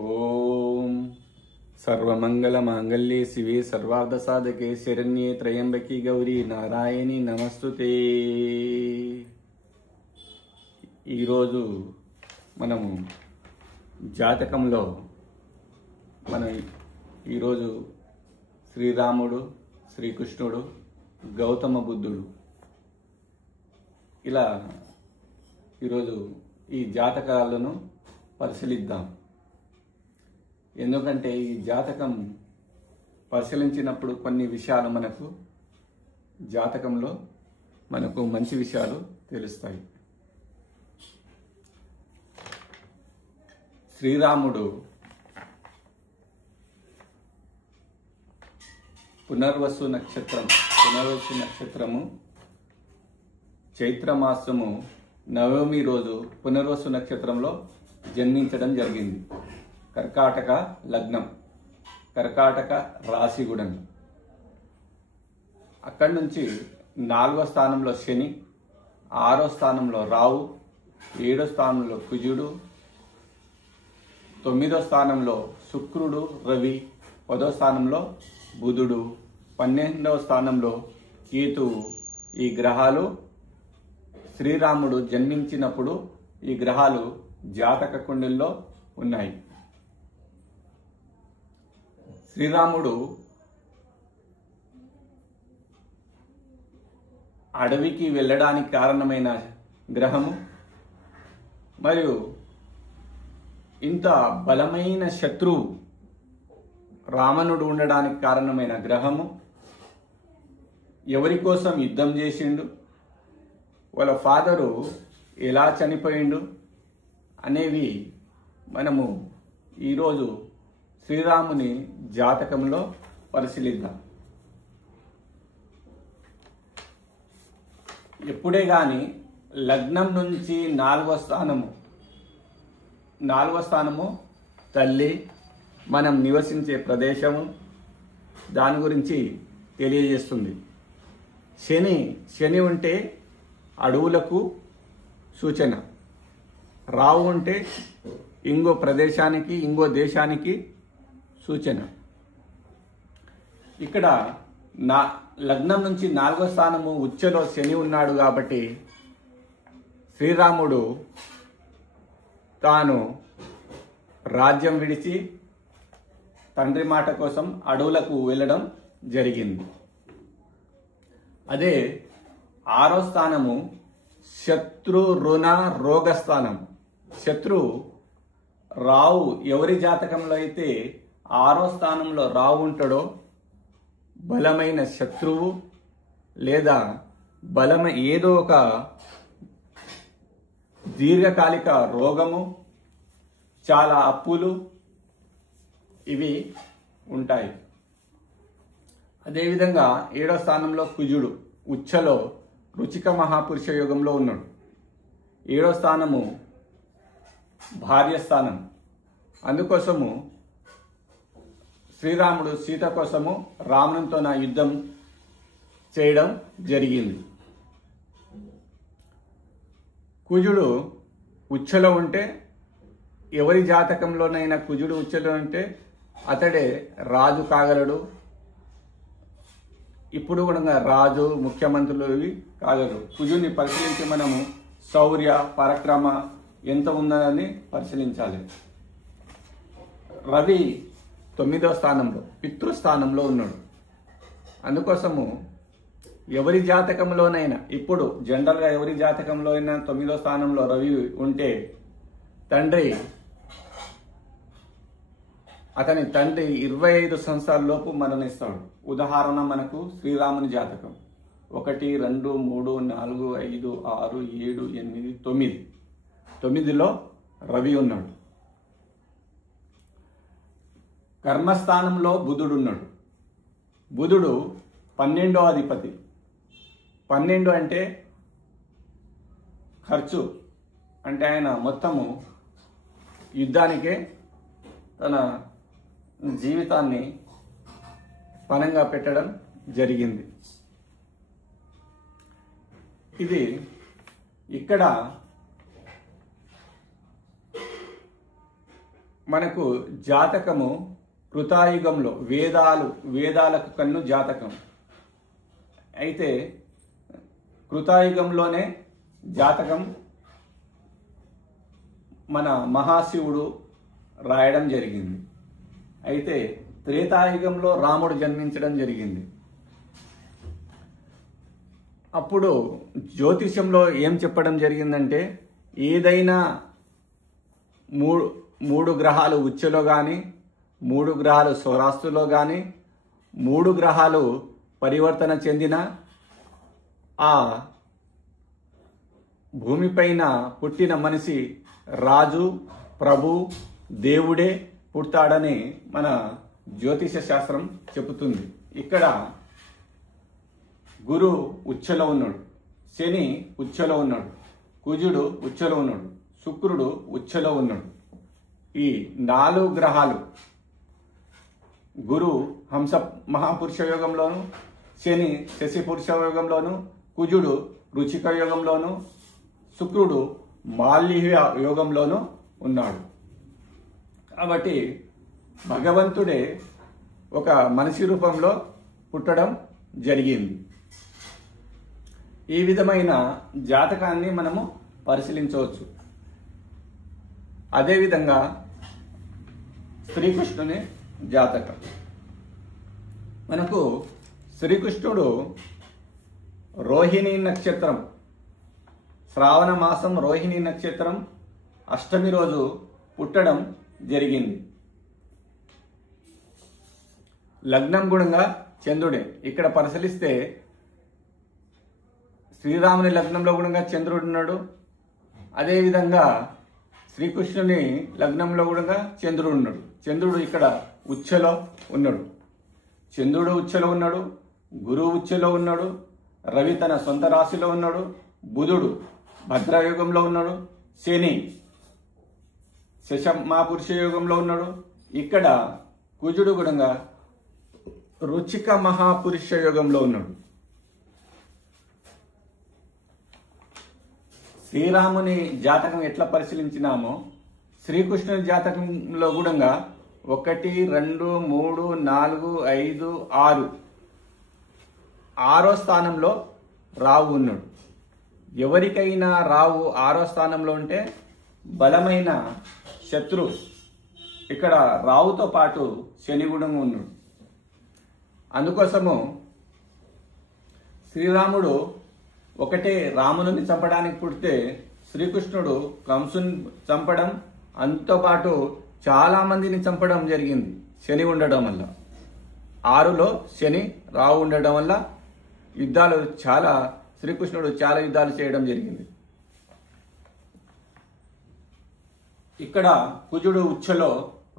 ఓం సర్వమంగళమాంగళ్యే శివే సర్వార్థసాధకే శరణ్యే త్రయంబకి గౌరీ నారాయణి నమస్తుతే. ఈరోజు మనము జాతకంలో ఈరోజు శ్రీరాముడు, శ్రీకృష్ణుడు, గౌతమ బుద్ధుడు ఇలా ఈరోజు ఈ జాతకాలను పరిశీలిద్దాం. ఎందుకంటే ఈ జాతకం పరిశీలించినప్పుడు కొన్ని విషయాలు జాతకంలో మంచి విషయాలు తెలుస్తాయి. శ్రీరాముడు పునర్వసు నక్షత్రము చైత్రమాసము నవమి రోజు పునర్వసు నక్షత్రంలో జన్మించడం జరిగింది. కర్కాటక లగ్నం, కర్కాటక రాశి కూడా. అక్కడి నుంచి 4వ స్థానంలో శని, 6వ స్థానంలో రాహు, 7వ స్థానంలో కుజుడు, 9వ స్థానంలో శుక్రుడు, రవి, 10వ స్థానంలో బుధుడు, 12వ స్థానంలో కేతువు. ఈ గ్రహాలు శ్రీరాముడు జన్మించినప్పుడు ఈ గ్రహాలు జాతక కుండల్లో ఉన్నాయి. శ్రీరాముడు అడవికి వెళ్ళడానికి కారణమైన గ్రహము మరియు ఇంత బలమైన శత్రువు రావణుడు ఉండడానికి కారణమైన గ్రహము, ఎవరి కోసం యుద్ధం చేసిండు, వాళ్ళ ఫాదరు ఎలా చనిపోయిండు అనేవి మనము ఈరోజు శ్రీరాముని జాతకంలో పరిశీలిద్దాం. ఎప్పుడే కానీ లగ్నం నుంచి 4వ స్థానము తల్లి, మనం నివసించే ప్రదేశము, దాని గురించి తెలియజేస్తుంది. శని ఉంటే అడవులకు సూచన, రావు ఉంటే ఇంకో ప్రదేశానికి, ఇంకో దేశానికి సూచన. ఇక్కడ లగ్నం నుంచి 4వ స్థానము ఉచ్చలో శని ఉన్నాడు కాబట్టి శ్రీరాముడు తాను రాజ్యం విడిచి తండ్రి మాట కోసం అడవులకు వెళ్ళడం జరిగింది. అదే 6వ స్థానము శత్రు రుణ రోగస్థానం. శత్రువు రావు, ఎవరి జాతకంలో అయితే 6వ స్థానంలో రావు ఉంటాడో బలమైన శత్రువు లేదా ఏదో ఒక దీర్ఘకాలిక రోగము, చాలా అప్పులు ఇవి ఉంటాయి. అదేవిధంగా 7వ స్థానంలో కుజుడు ఉచ్చలో రుచిక మహాపురుష యోగంలో ఉన్నాడు. 7వ స్థానము భార్య స్థానం. అందుకోసము శ్రీరాముడు సీత కోసము రావణునితో యుద్ధం చేయడం జరిగింది. కుజుడు ఉచ్చలో ఉంటే, ఎవరి జాతకంలోనైనా కుజుడు ఉచ్చలో ఉంటే అతడే రాజు కాగలడు. ఇప్పుడు కూడా రాజు, ముఖ్యమంత్రులు ఇవి కాగలరు. కుజుడిని పరిశీలించి మనము శౌర్య, పరాక్రమ ఎంత ఉందని పరిశీలించాలి. రవి 9వ స్థానంలో పితృస్థానంలో ఉన్నాడు. అందుకోసము ఎవరి జాతకంలోనైనా, ఇప్పుడు జనరల్గా ఎవరి జాతకంలో అయినా 9వ స్థానంలో రవి ఉంటే అతని తండ్రి 25 సంవత్సరాల లోపు మరణిస్తాడు. ఉదాహరణ మనకు శ్రీరాముని జాతకం 1, 2, 3, 4, 5, 6, 7, 8, 9. 9లో రవి ఉన్నాడు. కర్మస్థానంలో బుధుడు ఉన్నాడు. బుధుడు 12వ అధిపతి. 12 అంటే ఖర్చు, అంటే ఆయన మొత్తము యుద్ధానికే తన జీవితాన్ని పణంగా పెట్టడం జరిగింది. ఇది ఇక్కడ మనకు జాతకము కృతాయుగంలో వేదాలకు కన్ను జాతకం. అయితే కృతాయుగంలోనే జాతకం మన మహాశివుడు రాయడం జరిగింది. అయితే త్రేతాయుగంలో రాముడు జన్మించడం జరిగింది. అప్పుడు జ్యోతిష్యంలో ఏం చెప్పడం జరిగిందంటే, ఏదైనా మూడు గ్రహాలు ఉచ్చులో కానీ, 3 గ్రహాలు స్వరాస్తులో కానీ, 3 గ్రహాలు పరివర్తన చెందిన ఆ భూమిపైన పుట్టిన మనిషి రాజు, ప్రభు, దేవుడే పుడతాడని మన జ్యోతిష శాస్త్రం చెబుతుంది. ఇక్కడ గురు ఉచ్చలో ఉన్నాడు, శని ఉచ్చలో ఉన్నాడు, కుజుడు ఉచ్చలో ఉన్నాడు, శుక్రుడు ఉచ్చలో ఉన్నాడు. ఈ 4 గ్రహాలు గురు హంస మహాపురుష యోగంలోను, శని శశి పురుష యోగంలోను, కుజుడు రుచిక యోగంలోను, శుక్రుడు మాల్య యోగంలోను ఉన్నాడు. కాబట్టి భగవంతుడే ఒక మనిషి రూపంలో పుట్టడం జరిగింది. ఈ విధమైన జాతకాన్ని మనము పరిశీలించవచ్చు. అదేవిధంగా శ్రీకృష్ణుని జాతకం. మనకు శ్రీకృష్ణుడు రోహిణి నక్షత్రం, శ్రావణ మాసం రోహిణి నక్షత్రం అష్టమి రోజు పుట్టడం జరిగింది. లగ్నం గుణంగా చంద్రుడే. ఇక్కడ పరిశీలిస్తే శ్రీరాముని లగ్నంలో గుణంగా చంద్రుడు ఉన్నాడు. అదేవిధంగా శ్రీకృష్ణుని లగ్నంలో కూడా చంద్రుడు ఉన్నాడు. చంద్రుడు ఇక్కడ ఉచ్చలో ఉన్నాడు. చంద్రుడు ఉచ్చలో ఉన్నాడు, గురువు ఉచ్చలో ఉన్నాడు, రవి తన సొంత రాశిలో ఉన్నాడు, బుధుడు భద్రయోగంలో ఉన్నాడు, శని శశమాపురుష యోగంలో ఉన్నాడు. ఇక్కడ కుజుడు కూడా రుచిక మహాపురుష యోగంలో ఉన్నాడు. శ్రీరాముని జాతకం ఎట్లా పరిశీలించినామో శ్రీకృష్ణుని జాతకంలో కూడా 1, 2, 3, 4, 5, 6 6వ స్థానంలో రావు ఉన్నాడు. ఎవరికైనా రావు 6వ స్థానంలో ఉంటే బలమైన శత్రు. ఇక్కడ రావుతో పాటు శని కూడా ఉన్నాడు. అందుకోసము శ్రీరాముడు ఒకటే రాముని చంపడానికి పుడితే శ్రీకృష్ణుడు కంసుని చంపడం, అంతో పాటు చాలా మందిని చంపడం జరిగింది శని ఉండడం వల్ల. 6లో శని రావు ఉండడం వల్ల యుద్ధాలు శ్రీకృష్ణుడు చాలా యుద్ధాలు చేయడం జరిగింది. ఇక్కడ కుజుడు ఉచ్చలో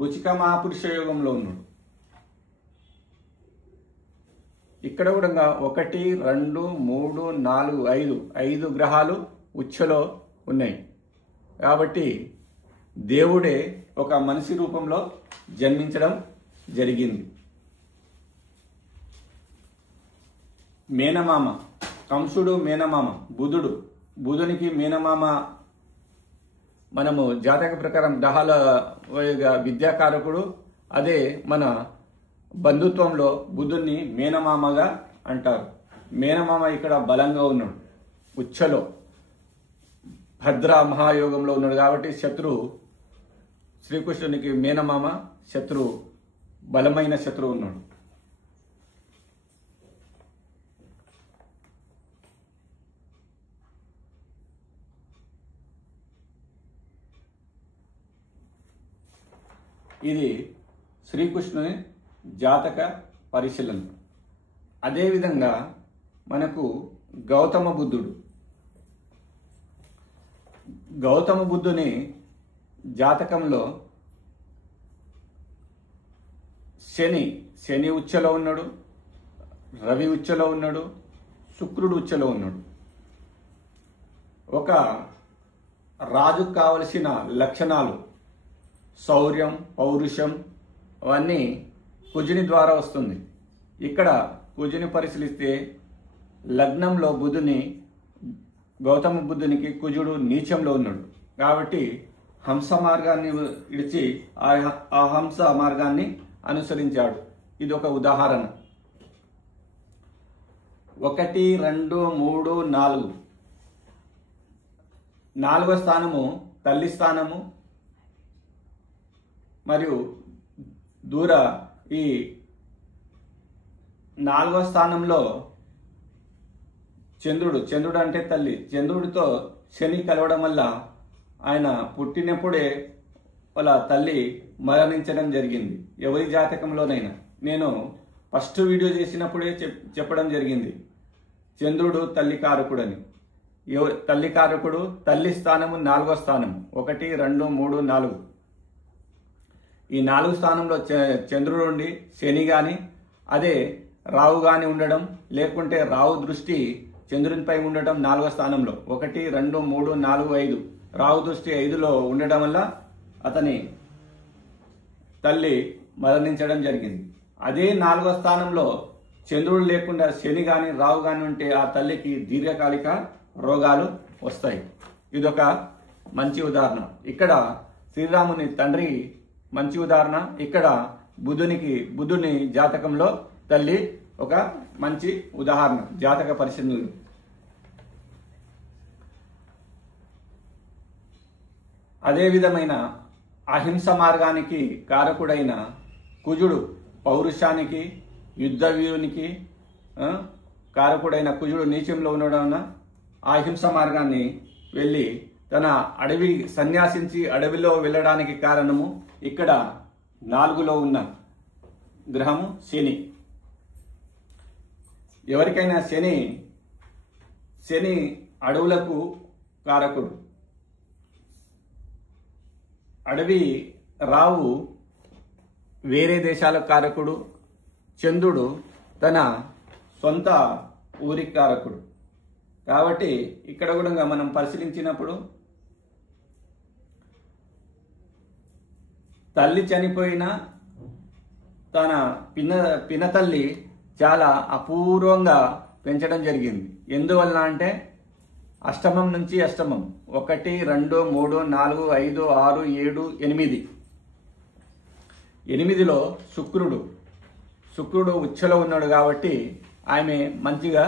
రుచిక మహాపురుష యోగంలో ఉన్నాడు. ఇక్కడ కూడా 1, 2, 3, 4, 5 గ్రహాలు ఉచ్చలో ఉన్నాయి. కాబట్టి దేవుడే ఒక మనిషి రూపంలో జన్మించడం జరిగింది. మేనమామ కంసుడు మేనమామ బుధునికి మేనమామ. మనము జాతక ప్రకారం గ్రహాల విద్యాకారకుడు. అదే మన బంధుత్వంలో బుధుణ్ణి మేనమామగా అంటారు. మేనమామ ఇక్కడ బలంగా ఉన్నాడు, ఉచ్చలో భద్ర మహాయోగంలో ఉన్నాడు. కాబట్టి శత్రువు శ్రీకృష్ణునికి మేనమామ, శత్రువు బలమైన శత్రువు ఉన్నాడు. ఇది శ్రీకృష్ణుని జాతక పరిశీలన. అదేవిధంగా మనకు గౌతమ బుద్ధుని జాతకంలో శని ఉచ్చలో ఉన్నాడు, రవి ఉచ్చలో ఉన్నాడు, శుక్రుడు ఉచ్చలో ఉన్నాడు. ఒక రాజుకు కావలసిన లక్షణాలు శౌర్యం, పౌరుషం అవన్నీ కుజుని ద్వారా వస్తుంది. ఇక్కడ కుజుని పరిశీలిస్తే లగ్నంలో గౌతమ బుద్ధునికి కుజుడు నీచంలో ఉన్నాడు. కాబట్టి హంస మార్గాన్ని విడిచి ఆ హంస మార్గాన్ని అనుసరించాడు. ఇది ఒక ఉదాహరణ. 1, 2, 3, 4. 4వ స్థానము తల్లి స్థానము మరియు ఈ 4వ స్థానంలో చంద్రుడు అంటే తల్లి. చంద్రుడితో శని కలవడం వల్ల ఆయన పుట్టినప్పుడే వాళ్ళ తల్లి మరణించడం జరిగింది. ఎవరి జాతకంలోనైనా నేను ఫస్ట్ వీడియో చేసినప్పుడే చెప్పడం జరిగింది, చంద్రుడు తల్లి కారకుడని. తల్లి కారకుడు, తల్లి స్థానము 4వ స్థానం. 1, 2, 3, 4. ఈ 4 స్థానంలో చంద్రుడు ఉండి శని కానీ అదే రావు కానీ ఉండడం, లేకుంటే రావు దృష్టి చంద్రునిపై ఉండటం 4వ స్థానంలో. 1, 2, 3, 4, 5. రావు దృష్టి 5లో ఉండడం వల్ల అతని తల్లి మరణించడం జరిగింది. అదే 4వ స్థానంలో చంద్రుడు లేకుండా శని కానీ రావు కానీ ఉంటే ఆ తల్లికి దీర్ఘకాలిక రోగాలు వస్తాయి. ఇదొక మంచి ఉదాహరణ. ఇక్కడ శ్రీరాముని తండ్రి మంచి ఉదాహరణ. ఇక్కడ బుద్ధుని జాతకంలో తల్లి ఒక మంచి ఉదాహరణ జాతక పరిశీలనలు. అదే విధమైన అహింస మార్గానికి కారకుడైన కుజుడు, పౌరుషానికి, యుద్ధ వీరునికి కారకుడైన కుజుడు నీచంలో ఉండడం వలన ఆ అహింస మార్గాన్ని వెళ్ళి తన సన్యాసించి అడవిలో వెళ్ళడానికి కారణము ఇక్కడ 4లో ఉన్న గ్రహము శని. ఎవరికైనా శని అడవులకు కారకుడు. అడవి రావు వేరే దేశాల కారకుడు. చంద్రుడు తన సొంత ఊరికి కారకుడు. కాబట్టి ఇక్కడ కూడా మనం పరిశీలించినప్పుడు తల్లి చనిపోయిన తన పినతల్లి చాలా అపూర్వంగా పెంచడం జరిగింది. ఎందువలన అంటే అష్టమం నుంచి అష్టమం 1, 2, 3, 4, 5, 6, 7, 8. 8లో శుక్రుడు ఉచ్చలో ఉన్నాడు కాబట్టి ఆమె మంచిగా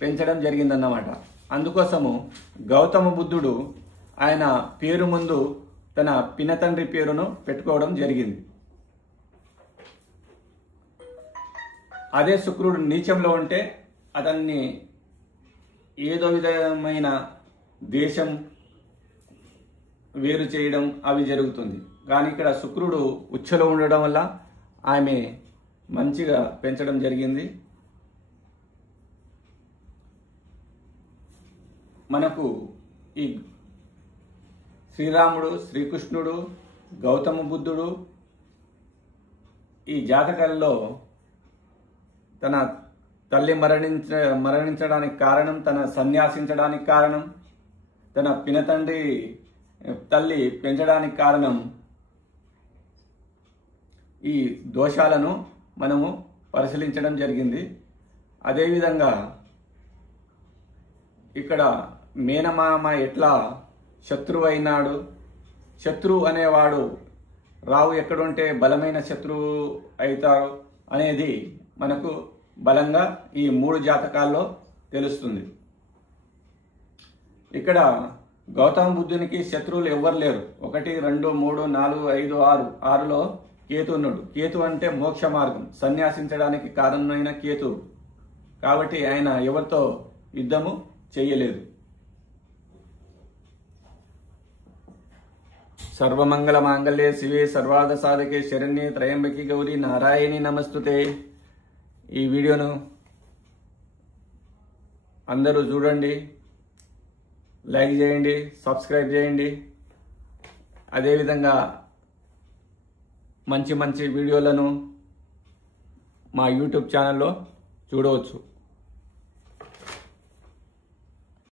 పెంచడం జరిగిందన్నమాట. అందుకోసము గౌతమ బుద్ధుడు ఆయన పేరు ముందు తన పినతండ్రి పేరును పెట్టుకోవడం జరిగింది. అదే శుక్రుడు నీచంలో ఉంటే అతన్ని ఏదో విధమైన దేశం వేరు చేయడం అవి జరుగుతుంది. కానీ ఇక్కడ శుక్రుడు ఉచ్చలో ఉండడం వల్ల ఆమె మంచిగా పెంచడం జరిగింది. మనకు ఈ శ్రీరాముడు, శ్రీకృష్ణుడు, గౌతమ బుద్ధుడు ఈ జాతకాలలో తన తల్లి మరణించడానికి కారణం, తన సన్యాసించడానికి కారణం, తన పినతండ్రి తల్లి పెంచడానికి కారణం ఈ దోషాలను మనము పరిశీలించడం జరిగింది. అదేవిధంగా ఇక్కడ మేనమామ ఎట్లా శత్రువు అయినాడు, శత్రువు అనేవాడు రావు ఎక్కడుంటే బలమైన శత్రువు అవుతారు అనేది మనకు బలంగా ఈ 3 జాతకాల్లో తెలుస్తుంది. ఇక్కడ గౌతమ బుద్ధునికి శత్రువులు ఎవ్వరు లేరు. 1, 2, 3, 4, 5, 6. 6లో కేతు ఉన్నాడు. కేతు అంటే మోక్ష మార్గం, సన్యాసించడానికి కారణమైన కేతు. కాబట్టి ఆయన ఎవరితో యుద్ధము చేయలేదు. సర్వమంగళ మాంగళ్యే శివే సర్వార్థ సాధకే శరణ్యే త్రయంబకి గౌరీ నారాయణి నమస్తుతే. ఈ వీడియోను అందరూ చూడండి, లైక్ చేయండి, సబ్స్క్రైబ్ చేయండి. అదేవిధంగా మంచి మంచి వీడియోలను మా యూట్యూబ్ ఛానల్లో చూడవచ్చు.